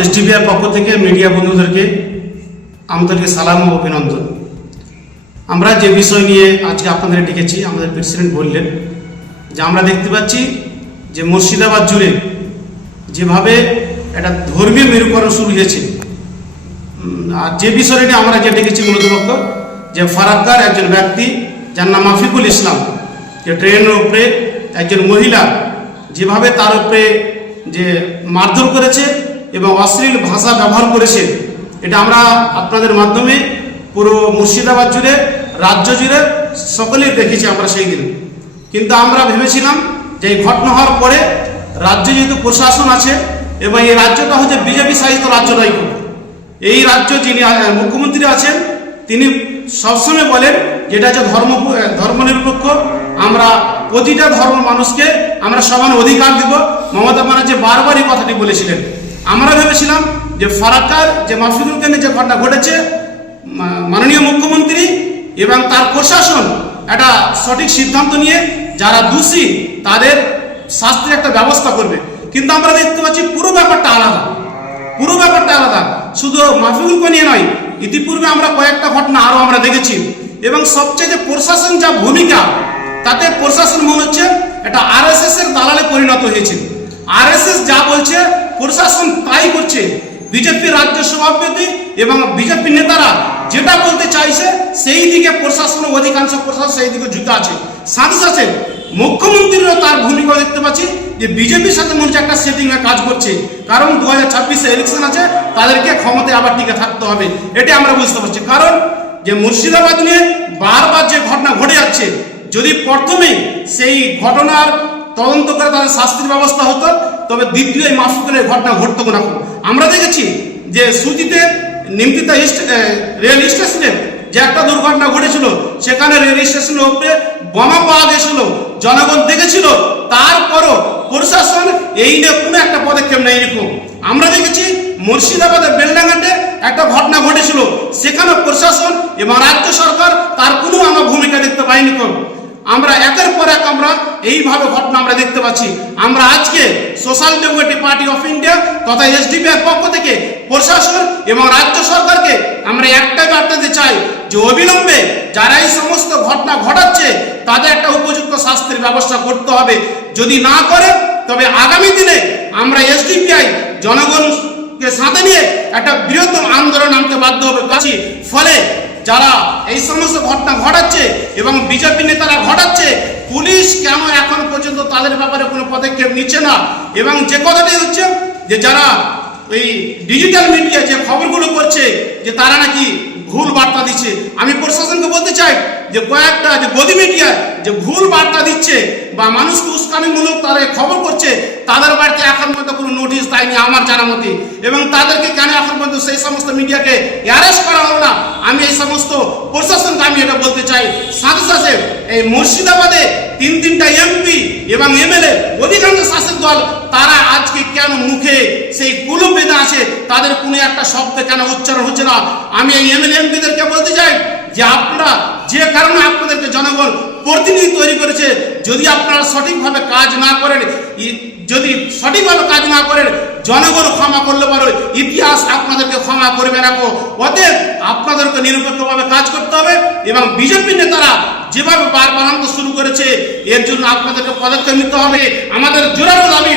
এসডিপিআর পক্ষ থেকে মিডিয়া বন্ধুদেরকে আন্তরিক সালাম ও অভিনন্দন। আমরা যে বিষয় নিয়ে আজকে আপনাদের ডেকেছি, আমাদের প্রেসিডেন্ট বললেন যে আমরা দেখতে পাচ্ছি যে মুর্শিদাবাদ জুড়ে যেভাবে একটা ধর্মীয় মেরুকরণ শুরু হয়েছে, আর যে বিষয়টি আমরা যে ডেকেছি মূলত পক্ষ যে ফারাক্কার একজন ব্যক্তি যার নাম মাফিকুল ইসলাম, যে ট্রেনের উপরে একজন মহিলা যেভাবে তার উপরে যে মারধর করেছে এবং অশ্লীল ভাষা ব্যবহার করেছে, এটা আমরা আপনাদের মাধ্যমে পুরো মুর্শিদাবাদ জুড়ে, রাজ্য জুড়ে সকলেই দেখেছি আমরা সেই দিন। কিন্তু আমরা ভেবেছিলাম যে এই ঘটনা হওয়ার পরে রাজ্যে যেহেতু প্রশাসন আছে এবং এই রাজ্যটা হচ্ছে বিজেপি শাসিত রাজ্য নয়, এই রাজ্য যিনি মুখ্যমন্ত্রী আছেন তিনি সবসময় বলেন যেটা হচ্ছে ধর্মনিরপেক্ষ, আমরা প্রতিটা ধর্ম মানুষকে আমরা সমান অধিকার দিব। মমতা ব্যানার্জি বারবারই কথাটি বলেছিলেন। আমরা ভেবেছিলাম যে ফারাক্কার যে মাফিকুলকে নিয়ে যে ঘটনা ঘটেছে, মাননীয় মুখ্যমন্ত্রী এবং তার প্রশাসন একটা সঠিক সিদ্ধান্ত নিয়ে যারা দোষী তাদের শাস্তির একটা ব্যবস্থা করবে। কিন্তু আমরা দেখতে পাচ্ছি পুরো ব্যাপারটা আলাদা, পুরো ব্যাপারটা আলাদা। শুধু মাফিকুলকে নিয়ে নয়, ইতিপূর্বে আমরা কয়েকটা ঘটনা আরো আমরা দেখেছি এবং সবচেয়ে প্রশাসন যা ভূমিকা, তাতে প্রশাসন মনে হচ্ছে এটা আরএসএস এর দালালে পরিণত হয়েছে। আরএসএস যা বলছে প্রশাসন তাই করছে। বিজেপি রাজ্য সভাপতি এবং বিজেপি নেতারা যেটা বলতে চাইছে সেই দিকে প্রশাসন, অধিকাংশ প্রশাসন সেই দিকে ঝুঁকে আছে। সাথে সাথে মুখ্যমন্ত্রীরও তার ভূমিকা দেখতে পাচ্ছি যে বিজেপির সাথে মনে হচ্ছে একটা সেটিং এ কাজ করছে, কারণ 2026-এ ইলেকশন আছে, তাদেরকে ক্ষমতায় আবার টিকে থাকতে হবে, এটা আমরা বুঝতে পারছি। কারণ যে মুর্শিদাবাদ নিয়ে বারবার যে ঘটনা ঘটে যাচ্ছে, যদি প্রথমেই সেই ঘটনার তদন্ত করে তাদের শাস্তির ব্যবস্থা হতো, তবে দ্বিতীয় এই মাফিকুলের ঘটনা ঘটতো না। আমরা দেখেছি যে সুজিতে নিমতিতা রেল স্টেশনে যে একটা দুর্ঘটনা ঘটেছিল, সেখানে রেল স্টেশনের উপরে বোমা পাওয়া গেছিল, জনগণ দেখেছিল, তারপরও প্রশাসন এই নিয়ে কোনো একটা পদক্ষেপ নেই। এরকম আমরা দেখেছি মুর্শিদাবাদের বেলডাঙ্গাতে একটা ঘটনা ঘটেছিল, সেখানে প্রশাসন এবং রাজ্য সরকার তার কোনো আমরা ভূমিকা দেখতে পাইনি। আমরা একের পর এক আমরা এইভাবে ঘটনা আমরা দেখতে পাচ্ছি। আমরা আজকে social Democratic party of India তথা এসডিপিআর পক্ষ থেকে প্রশাসন এবং রাজ্য সরকারকে আমরা একটাই বার্তা দিতে চাই যে অবিলম্বে যারা এই সমস্ত ঘটনা ঘটাচ্ছে তাদের একটা উপযুক্ত শাস্তির ব্যবস্থা করতে হবে। যদি না করে তবে আগামী দিনে আমরা এসডিপিআই জনগণকে সাথে নিয়ে একটা বৃহত্তম আন্দোলন নামতে বাধ্য হবে। ফলে যারা এই সমস্ত ঘটনা ঘটাচ্ছে এবং বিজেপি নেতারা ঘটাচ্ছে, পুলিশ কেন এখন পর্যন্ত তাদের ব্যাপারে কোনো পদক্ষেপ নিচ্ছে না? এবং যে কথাটি হচ্ছে যে যারা এই ডিজিটাল মিডিয়া যে খবরগুলো করছে যে তারা নাকি ভুল বার্তা দিচ্ছে, আমি প্রশাসনকে বলতে চাই যে কয়েকটা যে গদি মিডিয়া যে ভুল বার্তা দিচ্ছে বা মানুষকে উস্কানিমূলক তারা খবর করছে, তাদের বাড়িতে এখন পর্যন্ত কোনো নোটিশ দেয়নি আমার জানা মতে, এবং তাদেরকে কেন এখন পর্যন্ত সেই সমস্ত মিডিয়াকে অ্যারেস্ট করা হলো না, আমি এই সমস্ত প্রশাসনকে আমি এটা বলতে চাই। সাথে সাথে এই মুর্শিদাবাদে তিনটা এমপি এবং এমএলএ অধিকাংশ শাসক দল তারা আজকে কেন মুখে সেই কুলুপ বেঁধে আছে, তাদের কোনো একটা শব্দ কেন উচ্চারণ হচ্ছে না? আমি এই এমএলএ এমপিদেরকে বলতে চাই যে আপনারা যে কারণে আপনাদেরকে জনগণ প্রতিনিধি তৈরি করেছে, যদি আপনারা সঠিকভাবে কাজ না করেন, জনগণ ক্ষমা করলে পারো, ইতিহাস আপনাদেরকে ক্ষমা করবে না। অতএব আপনাদেরকে নিরপেক্ষভাবে কাজ করতে হবে এবং বিজেপি নেতারা যেভাবে বারবারান্ত শুরু করেছে এর জন্য আপনাদেরকে পদক্ষেপ নিতে হবে। আমাদের জোরালো দাবি,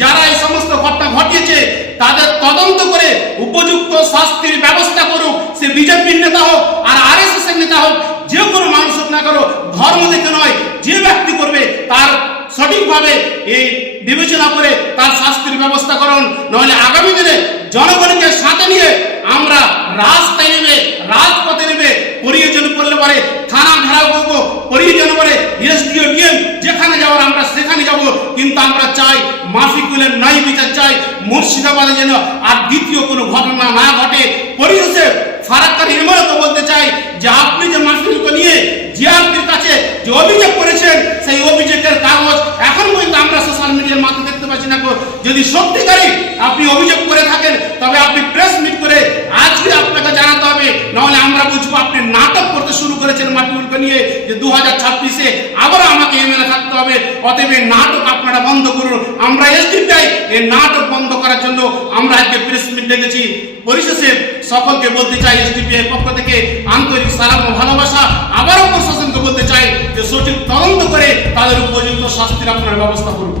যারা এই সমস্ত ঘটনা ঘটিয়েছে তাদের তদন্ত করে উপযুক্ত শাস্তির ব্যবস্থা করুক। সে বিজেপির নেতা হোক আর আরএসএস এর নেতা হোক, যে কোনো মানুষ হোক না করো, ধর্ম দেখে নয়, যে ব্যক্তি করবে তার সঠিকভাবে এই বিবেচনা করে তার শাস্তির ব্যবস্থা করুন। নাহলে আগামী দিনে জনগণকে সাথে নিয়ে আমরা রাস্তায় নেবে, রাজপথে নেবে, প্রয়োজন পড়লে পারে থানা ঘেরাও করবো, প্রয়োজন পড়ে এসডিও ডিএম যেখানে যাওয়ার আমরা সেখানে যাব। কিন্তু আমরা চাই মাফিকুলের ন্যায় বিচার চাই, মুর্শিদাবাদে যেন আর দ্বিতীয় কোনো ঘটনা না ঘটে। পরিশেষে ফারাক্কার ইমারত বলতে চাই যে আপনি যে মাফিকুলকে নিয়ে জিআরপির কাছে যে অভিযোগ করেছেন, সেই অভিযোগের কাগজ এখন পর্যন্ত আমরা সোশ্যাল মিডিয়ার মাধ্যমে দেখতে পাচ্ছি না। যদি সত্যিকারই আপনি অভিযোগ করে থাকেন তবে আপনি প্রেস মিট করে আজকে আপনাকে জানাতে হবে, নাহলে আমরা বুঝবো আপনি নাটক করতে শুরু করেছেন মাফিকুলকে নিয়ে যে 2026-এ আবার আমাকে এমএলএ থাকতে হবে। হবে। অতএব এই নাটক আপনারা বন্ধ করুন। আমরা এসডিপিআই এই নাটক বন্ধ করার জন্য আমরা আজকে প্রেস মিট ডেকেছি। পরিশেষে সকলকে বলতে চাই, এসডিপিআই পক্ষ থেকে আন্তরিক সালাম ও ভালোবাসা। আবারও প্রশাসনকে বলতে চাই যে সঠিক তদন্ত করে তাদের উপযুক্ত শাস্তির আপনারা ব্যবস্থা করুন।